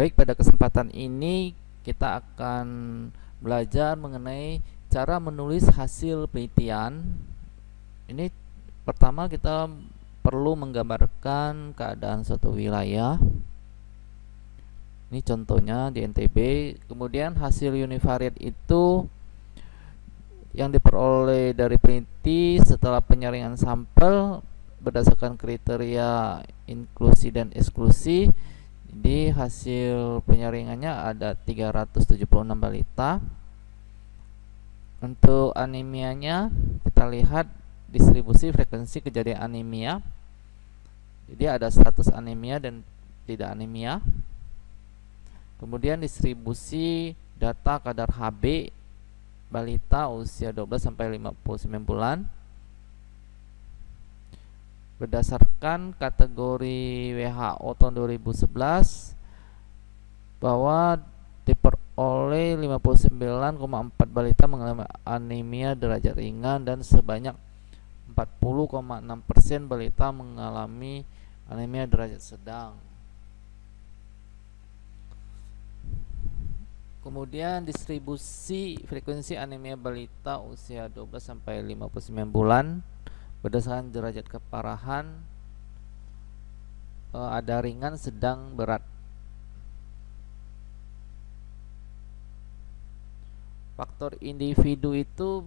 Baik, pada kesempatan ini kita akan belajar mengenai cara menulis hasil penelitian. Ini pertama kita perlu menggambarkan keadaan suatu wilayah. Ini contohnya di NTB. Kemudian hasil univariate itu yang diperoleh dari peneliti setelah penyaringan sampel berdasarkan kriteria inklusi dan eksklusi. Jadi hasil penyaringannya ada 376 balita. Untuk anemianya kita lihat distribusi frekuensi kejadian anemia. Jadi ada status anemia dan tidak anemia. Kemudian distribusi data kadar Hb balita usia 12 sampai 59 bulan berdasarkan kategori WHO tahun 2011 bahwa diperoleh 59,4 balita mengalami anemia derajat ringan dan sebanyak 40,6% balita mengalami anemia derajat sedang. Kemudian distribusi frekuensi anemia balita usia 12 sampai 59 bulan berdasarkan derajat keparahan, ada ringan, sedang, berat. Faktor individu itu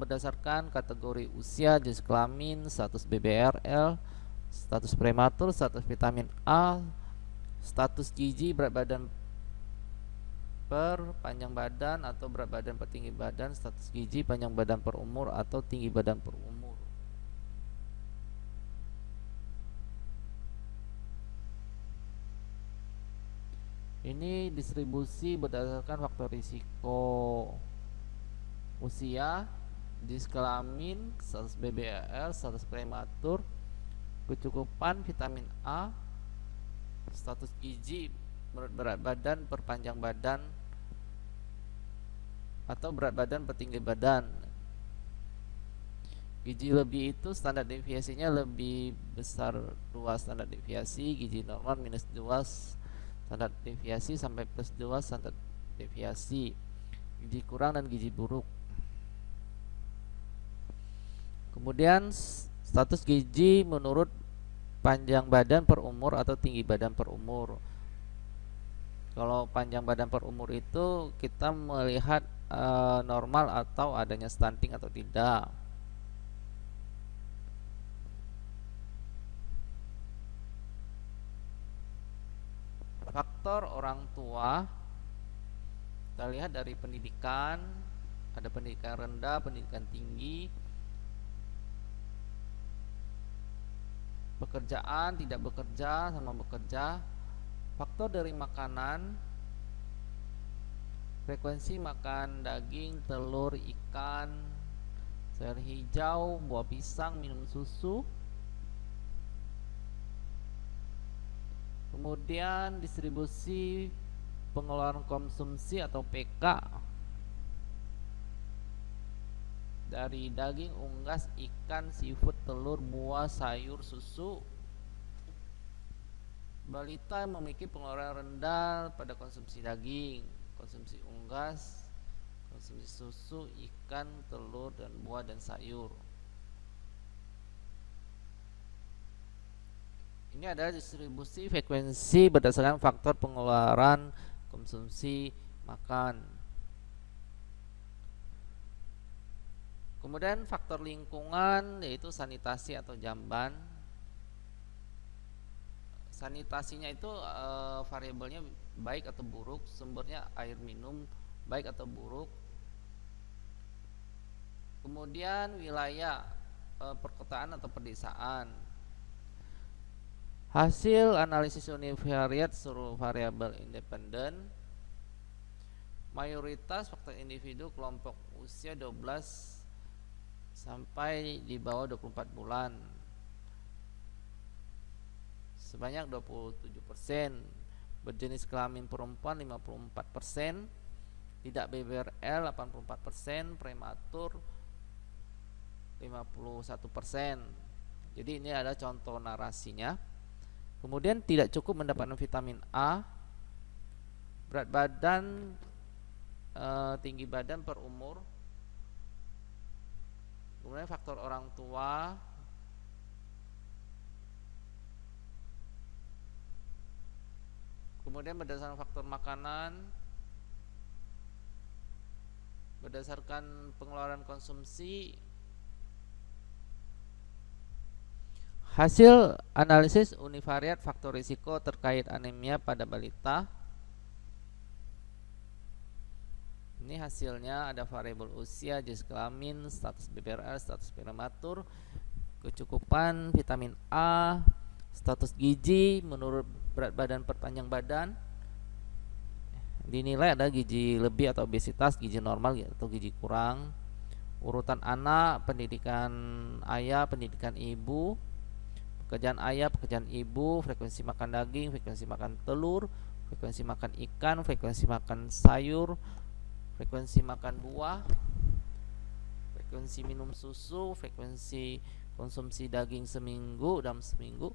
berdasarkan kategori usia, jenis kelamin, status BBRL, status prematur, status vitamin A, status gizi, berat badan per panjang badan atau berat badan per tinggi badan, status gizi, panjang badan per umur atau tinggi badan per umur. Ini distribusi berdasarkan faktor risiko usia, jenis kelamin, status BBL, status prematur, kecukupan vitamin A, status gizi, berat badan per panjang badan atau berat badan per tinggi badan. Gizi lebih itu standar deviasinya lebih besar 2 standar deviasi, gizi normal minus 2 standar deviasi sampai plus 2 standar deviasi. Gizi kurang dan gizi buruk. Kemudian status gizi menurut panjang badan per umur atau tinggi badan per umur. Kalau panjang badan per umur itu kita melihat normal atau adanya stunting atau tidak. Faktor orang tua kita lihat dari pendidikan, ada pendidikan rendah, pendidikan tinggi, pekerjaan, tidak bekerja, sama bekerja. Faktor dari makanan, frekuensi makan daging, telur, ikan, sayur hijau, buah pisang, minum susu. Kemudian distribusi pengeluaran konsumsi atau PK dari daging, unggas, ikan, seafood, telur, buah, sayur, susu. Balita memiliki pengeluaran rendah pada konsumsi daging, konsumsi unggas, konsumsi susu, ikan, telur, dan buah dan sayur. Ini adalah distribusi frekuensi berdasarkan faktor pengeluaran konsumsi makan. Kemudian faktor lingkungan yaitu sanitasi atau jamban. Sanitasinya itu variabelnya baik atau buruk, sumbernya air minum baik atau buruk. Kemudian wilayah perkotaan atau pedesaan. Hasil analisis univariate seluruh variabel independen. Mayoritas faktor individu kelompok usia 12 sampai di bawah 24 bulan. Sebanyak 27%. Berjenis kelamin perempuan 54%, tidak BBRL 84%, prematur 51%. Jadi ini ada contoh narasinya. Kemudian tidak cukup mendapatkan vitamin A, berat badan, tinggi badan per umur. Kemudian faktor orang tua, kemudian berdasarkan faktor makanan, berdasarkan pengeluaran konsumsi. Hasil analisis univariat faktor risiko terkait anemia pada balita. Ini hasilnya ada variabel usia, jenis kelamin, status BBRL, status prematur, kecukupan vitamin A, status gizi menurut berat badan per panjang badan. Dinilai ada gizi lebih atau obesitas, gizi normal atau gizi kurang, urutan anak, pendidikan ayah, pendidikan ibu, pekerjaan ayah, pekerjaan ibu, frekuensi makan daging, frekuensi makan telur, frekuensi makan ikan, frekuensi makan sayur, frekuensi makan buah, frekuensi minum susu, frekuensi konsumsi daging dalam seminggu,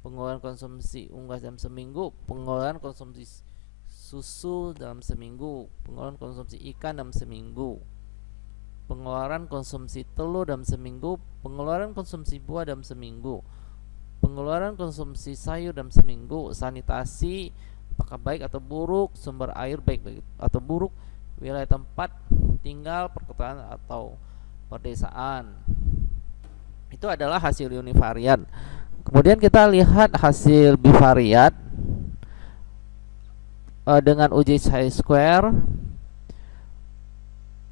pengeluaran konsumsi unggas dalam seminggu, pengeluaran konsumsi susu dalam seminggu, pengeluaran konsumsi ikan dalam seminggu, pengeluaran konsumsi telur dalam seminggu, pengeluaran konsumsi buah dalam seminggu, pengeluaran konsumsi sayur dalam seminggu, sanitasi apakah baik atau buruk, sumber air baik atau buruk, wilayah tempat tinggal, perkotaan atau perdesaan. Itu adalah hasil univariat. Kemudian kita lihat hasil bivariat dengan uji chi-square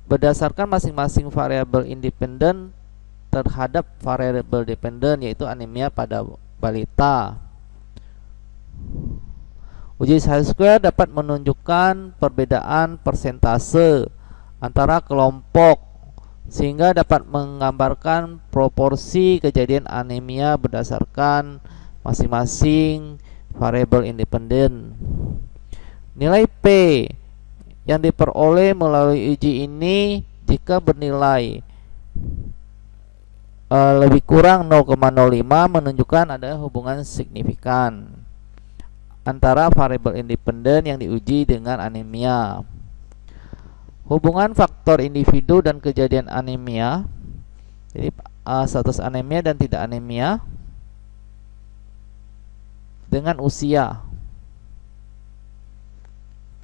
berdasarkan masing-masing variabel independen terhadap variabel dependen, yaitu anemia pada balita. Uji chi-square dapat menunjukkan perbedaan persentase antara kelompok sehingga dapat menggambarkan proporsi kejadian anemia berdasarkan masing-masing variabel independen. Nilai P yang diperoleh melalui uji ini jika bernilai lebih kurang 0,05 menunjukkan ada hubungan signifikan antara variabel independen yang diuji dengan anemia. Hubungan faktor individu dan kejadian anemia, jadi status anemia dan tidak anemia, dengan usia.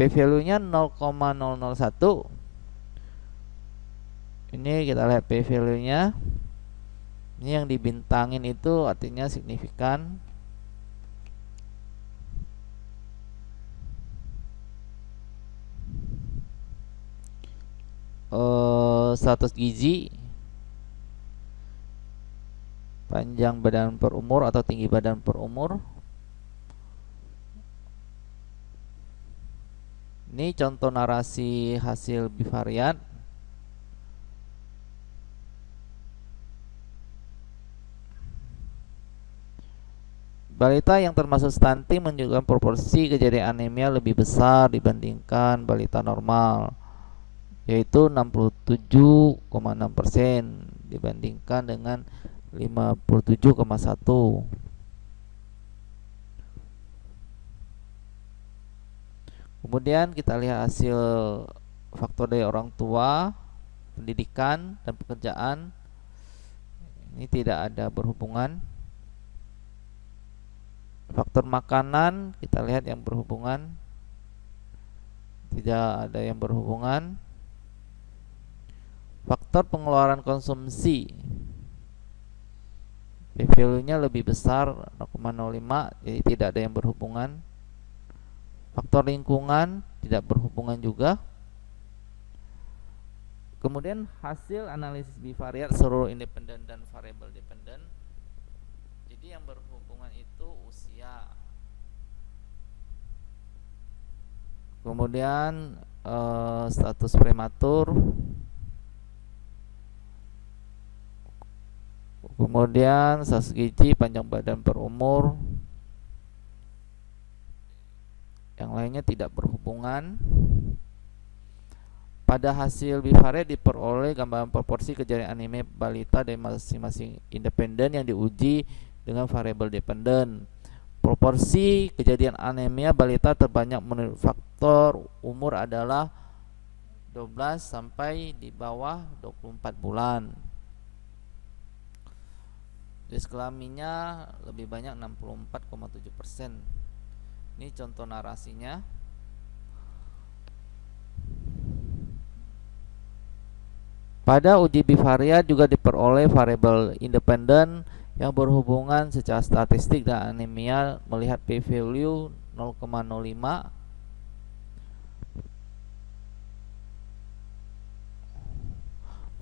P-value-nya 0,001. Ini kita lihat P-value-nya. Ini yang dibintangin itu artinya signifikan. Status gizi, panjang badan per umur atau tinggi badan per umur. Ini contoh narasi hasil bivariat. Balita yang termasuk stunting menunjukkan proporsi kejadian anemia lebih besar dibandingkan balita normal, yaitu 67,6% dibandingkan dengan 57,1%. Kemudian kita lihat hasil faktor dari orang tua, pendidikan, dan pekerjaan. Ini tidak ada berhubungan. Faktor makanan kita lihat yang berhubungan, tidak ada yang berhubungan. Faktor pengeluaran konsumsi, P-value-nya lebih besar 0,05, jadi tidak ada yang berhubungan. Faktor lingkungan tidak berhubungan juga. Kemudian hasil analisis bivariat seluruh independen dan variabel dependen. Jadi yang berhubungan itu usia. Kemudian status prematur. Kemudian status gizi, panjang badan per umur. Yang lainnya tidak berhubungan. Pada hasil bivariat diperoleh gambaran proporsi kejadian anemia balita dari masing-masing independen yang diuji dengan variabel dependen. Proporsi kejadian anemia balita terbanyak menurut faktor umur adalah 12 sampai di bawah 24 bulan. Jenis kelaminnya lebih banyak 64,7%. Ini contoh narasinya. Pada uji bivariat juga diperoleh variabel independen yang berhubungan secara statistik dan anemia melihat p-value 0,05.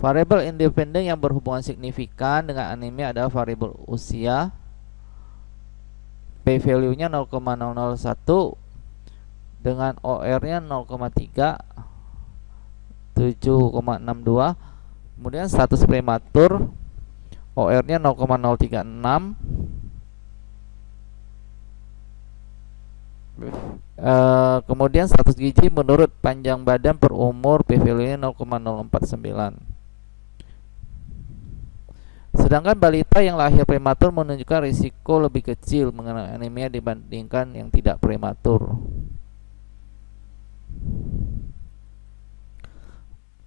Variabel independen yang berhubungan signifikan dengan anemia adalah variabel usia. P-value-nya 0,001 dengan OR-nya 0,3, 7,62. Kemudian status prematur, OR-nya 0,036. Kemudian status gizi menurut panjang badan per umur, p-value-nya 0,049. Sedangkan balita yang lahir prematur menunjukkan risiko lebih kecil mengenai anemia dibandingkan yang tidak prematur.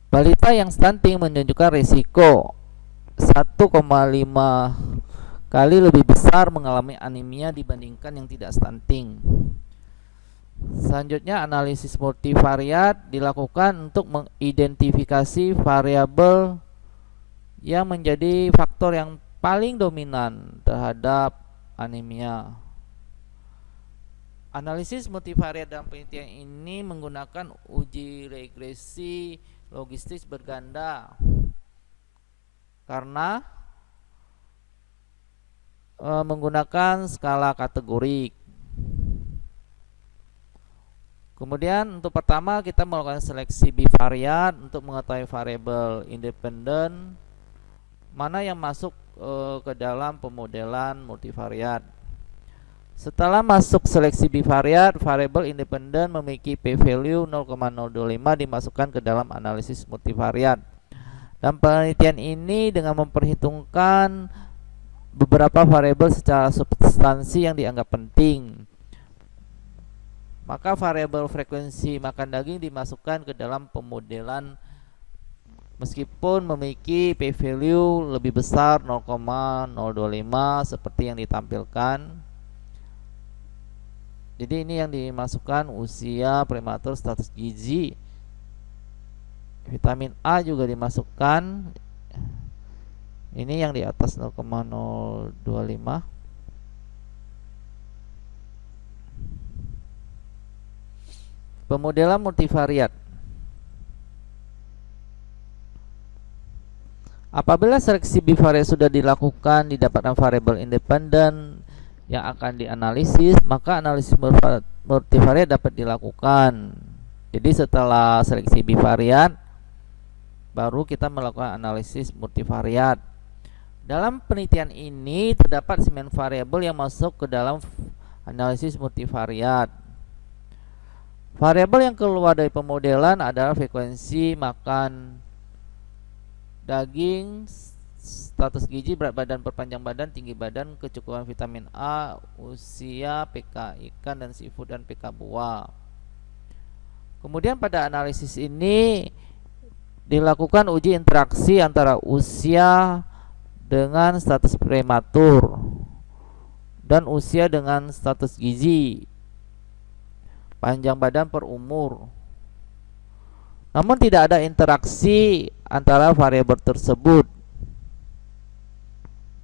Balita yang stunting menunjukkan risiko 1,5 kali lebih besar mengalami anemia dibandingkan yang tidak stunting. Selanjutnya, analisis multivariat dilakukan untuk mengidentifikasi variabel yang menjadi faktor yang paling dominan terhadap anemia. Analisis multivariat dalam penelitian ini menggunakan uji regresi logistik berganda karena menggunakan skala kategorik. Kemudian untuk pertama kita melakukan seleksi bivariat untuk mengetahui variabel independen mana yang masuk ke dalam pemodelan multivariat. Setelah masuk seleksi bivariat, variabel independen memiliki p-value 0,025 dimasukkan ke dalam analisis multivariat. Dan penelitian ini dengan memperhitungkan beberapa variabel secara substansi yang dianggap penting. Maka variabel frekuensi makan daging dimasukkan ke dalam pemodelan meskipun memiliki p-value lebih besar 0,025 seperti yang ditampilkan. Jadi ini yang dimasukkan usia, prematur, status gizi. Vitamin A juga dimasukkan. Ini yang di atas 0,025. Pemodelan multivariat. Apabila seleksi bivariat sudah dilakukan, didapatkan variabel independen yang akan dianalisis, maka analisis multivariat dapat dilakukan. Jadi setelah seleksi bivariat, baru kita melakukan analisis multivariat. Dalam penelitian ini terdapat 9 variabel yang masuk ke dalam analisis multivariat. Variabel yang keluar dari pemodelan adalah frekuensi makan daging, status gizi, berat badan, perpanjang badan, tinggi badan, kecukupan vitamin A, usia, pK ikan dan seafood, dan pK buah. Kemudian pada analisis ini dilakukan uji interaksi antara usia dengan status prematur dan usia dengan status gizi, panjang badan per umur. Namun tidak ada interaksi antara variabel tersebut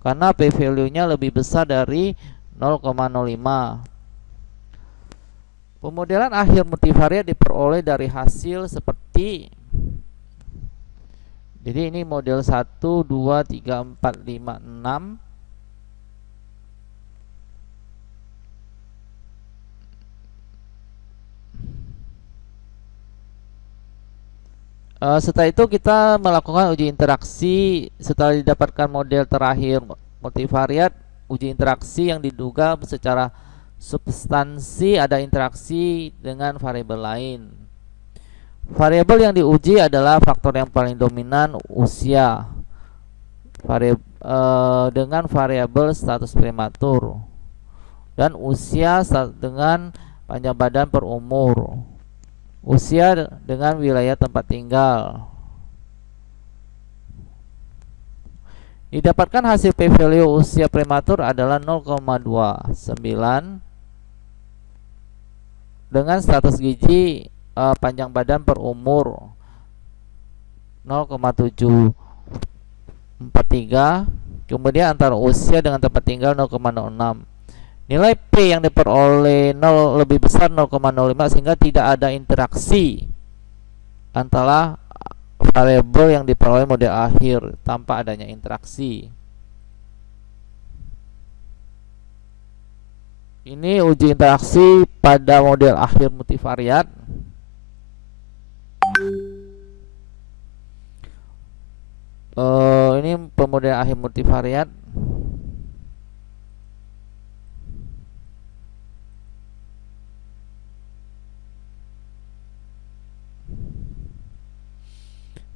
karena p-value-nya lebih besar dari 0,05. Pemodelan akhir multivariat diperoleh dari hasil seperti, jadi ini model 1, 2, 3, 4, 5, 6. Setelah itu kita melakukan uji interaksi. Setelah didapatkan model terakhir multivariat, uji interaksi yang diduga secara substansi ada interaksi dengan variabel lain. Variabel yang diuji adalah faktor yang paling dominan, usia, dengan variabel status prematur. dan usia dengan panjang badan per umur, usia dengan wilayah tempat tinggal. Didapatkan hasil p-value usia prematur adalah 0,29 dengan status gizi panjang badan per umur 0,743, kemudian antara usia dengan tempat tinggal 0,06. Nilai P yang diperoleh 0 lebih besar 0,05 sehingga tidak ada interaksi antara variabel yang diperoleh model akhir tanpa adanya interaksi. Ini uji interaksi pada model akhir multivariat. Ini pemodel akhir multivariat.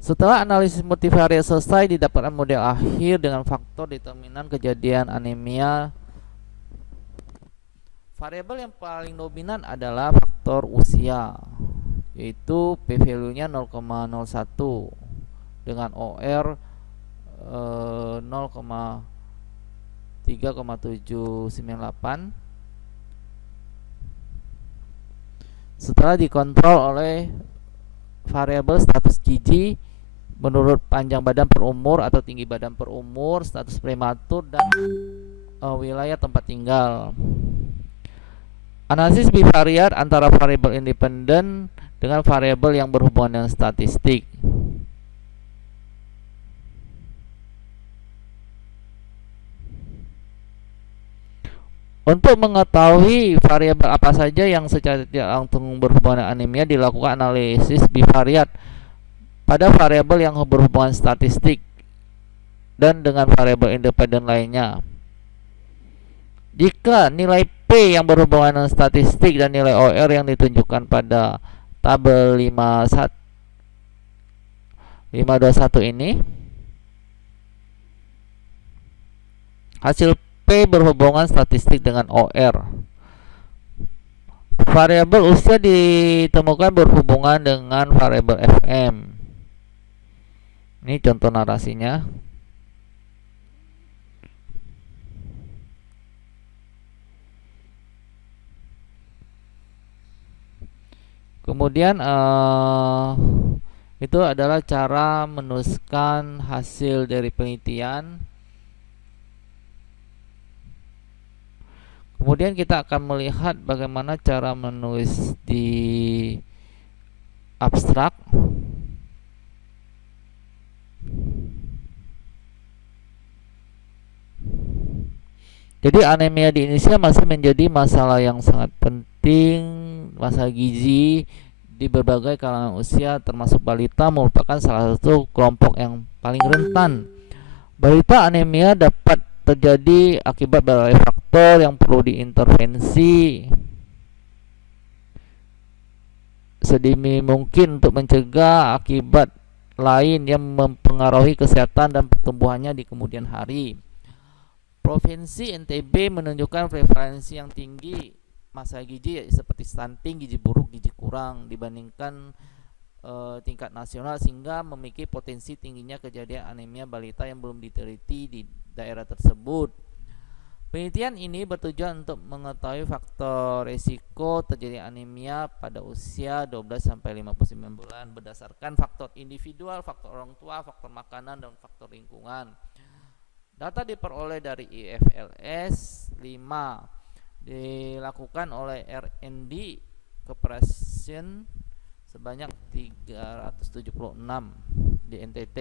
Setelah analisis multivariat selesai, didapatkan model akhir dengan faktor determinan kejadian anemia. Variabel yang paling dominan adalah faktor usia, yaitu p-value-nya 0,01 dengan OR 0,3,798. Setelah dikontrol oleh variabel status gizi menurut panjang badan per umur atau tinggi badan per umur, status prematur, dan wilayah tempat tinggal. Analisis bivariat antara variabel independen dengan variabel yang berhubungan dengan statistik. Untuk mengetahui variabel apa saja yang secara tidak langsung berhubungan dengan anemia, dilakukan analisis bivariat pada variabel yang berhubungan statistik dan dengan variabel independen lainnya. Jika nilai P yang berhubungan dengan statistik dan nilai OR yang ditunjukkan pada tabel 521 ini, hasil P berhubungan statistik dengan OR. Variabel usia ditemukan berhubungan dengan variabel FM. Ini contoh narasinya. Kemudian itu adalah cara menuliskan hasil dari penelitian. Kemudian kita akan melihat bagaimana cara menulis di abstrak. Jadi anemia di Indonesia masih menjadi masalah yang sangat penting. Masalah gizi di berbagai kalangan usia termasuk balita merupakan salah satu kelompok yang paling rentan. Balita anemia dapat terjadi akibat berbagai faktor yang perlu diintervensi sedini mungkin untuk mencegah akibat lain yang mempengaruhi kesehatan dan pertumbuhannya di kemudian hari. Provinsi NTB menunjukkan prevalensi yang tinggi masalah gizi seperti stunting, gizi buruk, gizi kurang dibandingkan tingkat nasional, sehingga memiliki potensi tingginya kejadian anemia balita yang belum diteliti di daerah tersebut. Penelitian ini bertujuan untuk mengetahui faktor risiko terjadi anemia pada usia 12-59 bulan berdasarkan faktor individual, faktor orang tua, faktor makanan, dan faktor lingkungan. Data diperoleh dari IFLS 5, dilakukan oleh R&D Corporation sebanyak 376 di NTT.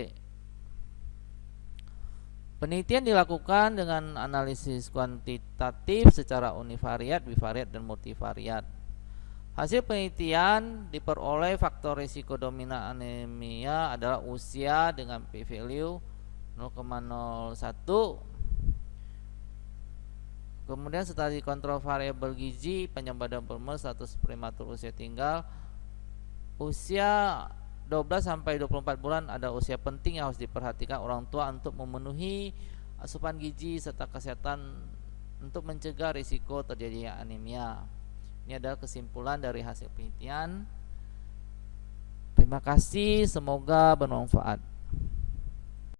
Penelitian dilakukan dengan analisis kuantitatif secara univariat, bivariat, dan multivariat. Hasil penelitian diperoleh faktor risiko dominan anemia adalah usia dengan p-value 0,01. Kemudian setelah dikontrol variabel gizi, panjang badan per umur, status prematur, usia tinggal, usia 12-24 bulan ada usia penting yang harus diperhatikan orang tua untuk memenuhi asupan gizi serta kesehatan untuk mencegah risiko terjadinya anemia. Ini adalah kesimpulan dari hasil penelitian. Terima kasih, semoga bermanfaat.